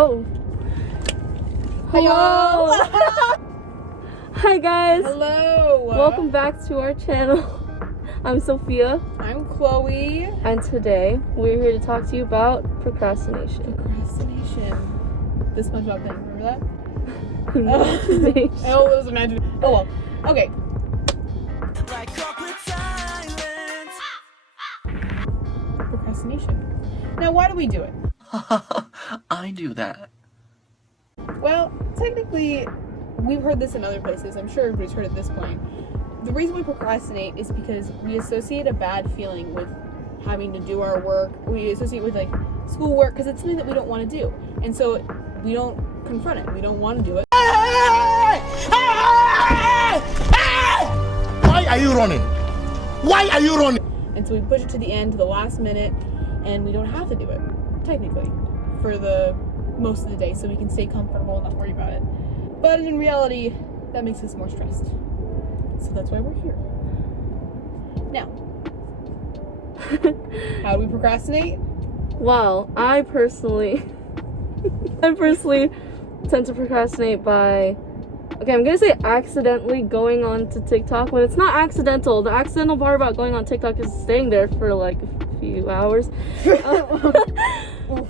Oh. Hello. Hi guys. Hello. Welcome back to our channel. I'm Sophia. I'm Chloe. And today we're here to talk to you about procrastination. Procrastination. The SpongeBob thing. Remember that? Imagination. Oh, it was imagination. Oh well. Okay. Procrastination. Now, why do we do it? I do that. Well, technically, we've heard this in other places. I'm sure everybody's heard it at this point. The reason we procrastinate is because we associate a bad feeling with having to do our work. We associate with like schoolwork because it's something that we don't want to do, and so we don't confront it. We don't want to do it. Why are you running? Why are you running? And so we push it to the end, to the last minute, and we don't have to do it, technically, for the most of the day, so we can stay comfortable and not worry about it. But in reality, that makes us more stressed. So that's why we're here. Now, how do we procrastinate? Well, I personally tend to procrastinate by, okay, I'm gonna say accidentally going on to TikTok when it's not accidental. The accidental part about going on TikTok is staying there for like a few hours.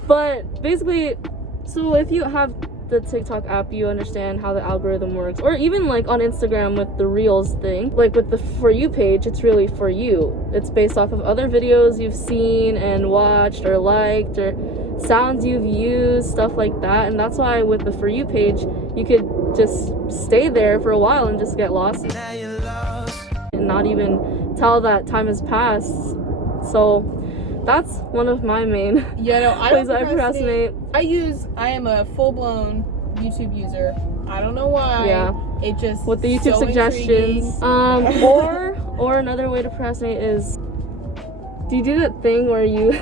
But basically, so if you have the TikTok app, you understand how the algorithm works, or even like on Instagram with the Reels thing, like with the For You page, it's really for you. It's based off of other videos you've seen and watched or liked, or sounds you've used, stuff like that. And that's why with the For You page, you could just stay there for a while and just get lost and not even tell that time has passed. So that's one of my main ways I procrastinate. I am a full-blown YouTube user. I don't know why. Yeah. It just with the YouTube suggestions. Or another way to procrastinate is, do you do that thing where you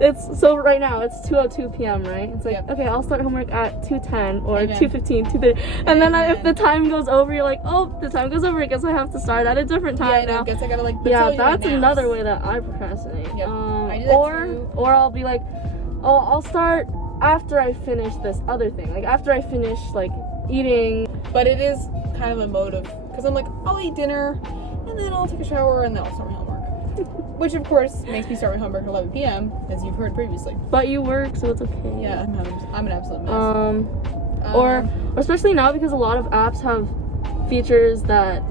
it's so right now it's 2:02 p.m. right? It's like, yep. Okay, I'll start homework at 2:10 or 2:15, 2:30, and then if the time goes over, you're like, oh, the time goes over, I guess I have to start at a different time now. I guess I gotta like. Yeah, that's another way that I procrastinate. Yep. I do that too. Or I'll be like, oh, I'll start after I finish this other thing, like after I finish like eating. But it is kind of a motive because I'm like, I'll eat dinner and then I'll take a shower and then I'll start my homework. Which of course makes me start my homework at 11 p.m. as you've heard previously. But you work, so it's okay. Yeah, I'm an absolute mess. Or especially now because a lot of apps have features that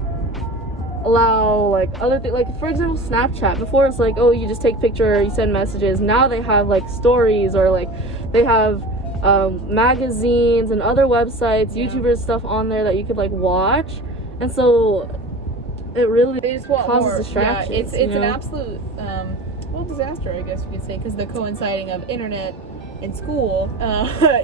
allow like other things, like for example Snapchat. Before it's like, oh, you just take picture or you send messages. Now they have like stories, or like they have magazines and other websites, YouTubers stuff on there that you could like watch, and so it really causes distractions. Yeah, it's an absolute disaster, I guess you could say, because the coinciding of internet and school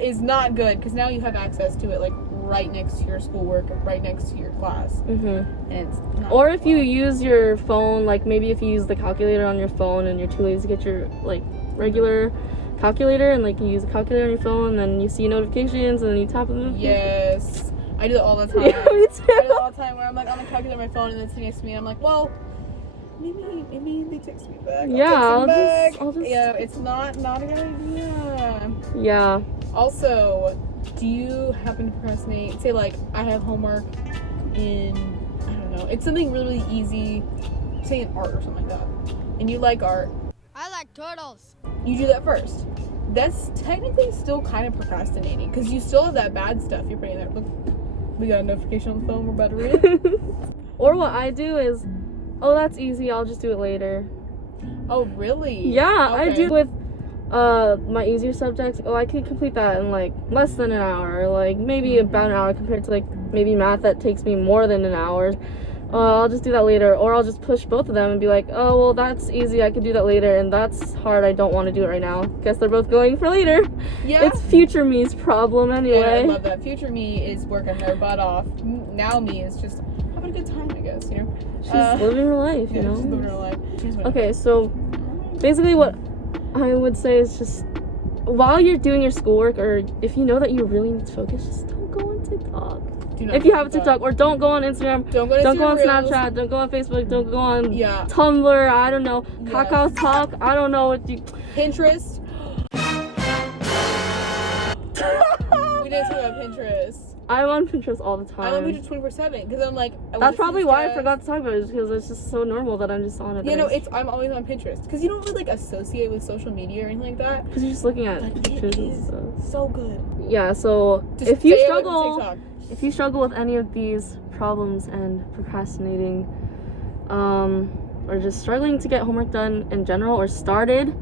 is not good, because now you have access to it like right next to your schoolwork, right next to your class. And it's not or if you use your phone, like maybe if you use the calculator on your phone and you're too lazy to get your like regular calculator, and like you use the calculator on your phone, and then you see notifications and then you tap on them. Yes, I do that all the time. Yeah, me too. I do that all the time where I'm like on the calculator on my phone and then it's next to me and I'm like, well, maybe they text me back. I'll just yeah, it's not a good idea. Yeah. Also, do you happen to procrastinate? Say like I have homework in, I don't know, it's something really easy, say in art or something like that, and you like art. I like turtles. You do that first. That's technically still kind of procrastinating because you still have that bad stuff you're putting there. Look, we got a notification on the phone, we're about to read it. Or what I do is, oh, that's easy, I'll just do it later. Oh, really? Yeah, okay. I do with my easier subjects. Oh, I can complete that in like less than an hour, or like maybe about an hour compared to like maybe math that takes me more than an hour. I'll just do that later, or I'll just push both of them and be like, oh, well, that's easy, I can do that later, and that's hard, I don't want to do it right now. Guess they're both going for later. Yeah. It's future me's problem anyway. Yeah, I love that. Future me is working her butt off. Now me is just having a good time, I guess, you know? She's living her life, you know? She's living her life. Okay, so basically what I would say is just, while you're doing your schoolwork, or if you know that you really need to focus, just don't go on TikTok. If you have a TikTok, or don't go on Instagram, don't go on Snapchat, don't go on Facebook, don't go on Tumblr, I don't know, Kakao Talk, I don't know what you... Pinterest. I'm on Pinterest all the time. I'm on Pinterest 24/7 because I'm like. That's probably why I forgot to talk about it, because it's just so normal that I'm just on it. You know, I'm always on Pinterest because you don't really like associate with social media or anything like that. Because you're just looking at But pictures it and is stuff. so good. Yeah, so Just if you stay away from struggle, TikTok. with any of these problems and procrastinating, or just struggling to get homework done in general or started,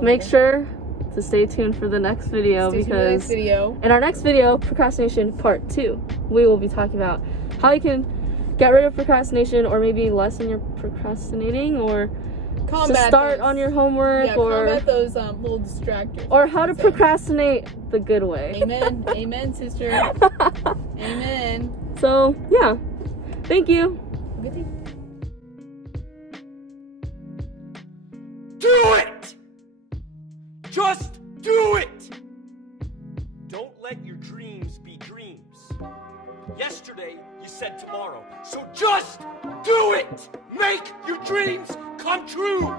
make sure to stay tuned for the next video, because in our next video, procrastination part 2, we will be talking about how you can get rid of procrastination, or maybe lessen your procrastinating, or to start on your homework, or combat those little distractors, or how to procrastinate the good way. Amen. Amen, sister. Amen. So yeah, thank you. Good thing. Do it! Just do it! Don't let your dreams be dreams. Yesterday, you said tomorrow. So just do it! Make your dreams come true!